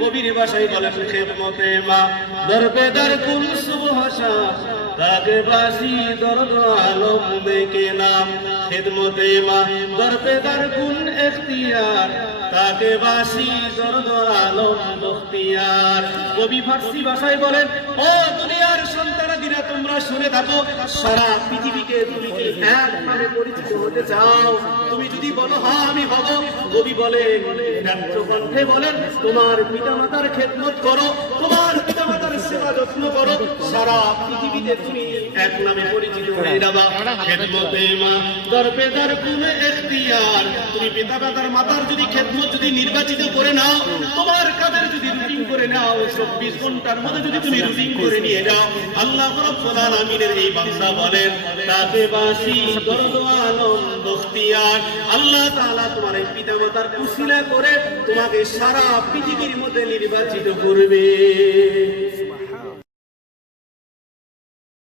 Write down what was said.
কবির ভাষায় বলেন খেদমতে মা দরবেদার কুল সুবহাসা তাকে বাসি দরদ আলম দেখে নাম খেদমতে মা দরবেদার কুল ইখতিয়ার তাকে বাসি দরদ আলম বখতিয়ার। কবি ফার্সি ভাষায় বলেন ও দুনিয়ার সন্তানাদিরা তোমরা শুনে থাকো, সারা পৃথিবীকে তুমি কি এক নামে পরিচিত হতে চাও? তুমি যদি বলো হ্যাঁ আমি হব, কবি বলেন ব্যক্ত কণ্ঠে বলেন তোমার পিতামাতার খেদমত করো, তোমার পিতামাতার সেবা যত্ন করো, সারা পৃথিবীতে তুমি এক নামে পরিচিত হয়ে যাবা। খেদমতে মা দরবেদার কুল ইখতিয়ার, তুমি পিতামাতার মাতার যদি খেদমত যদি নির্বাচিত করে নাও, তোমার কাদের যদি রুটিন করে নাও, 24 ঘন্টার মধ্যে যদি তুমি রুটিন করে নিয়ে যাও, আল্লাহ রাব্বুল আলামিনের এই বান্দা বলেন তাকে বাসি দরদ আলম বখতিয়ার। আল্লাহ তাআলা তোমার এই পিতামাতার উসিলা করে তোমাকে সারা পৃথিবীর মধ্যে নির্বাচিত করবে।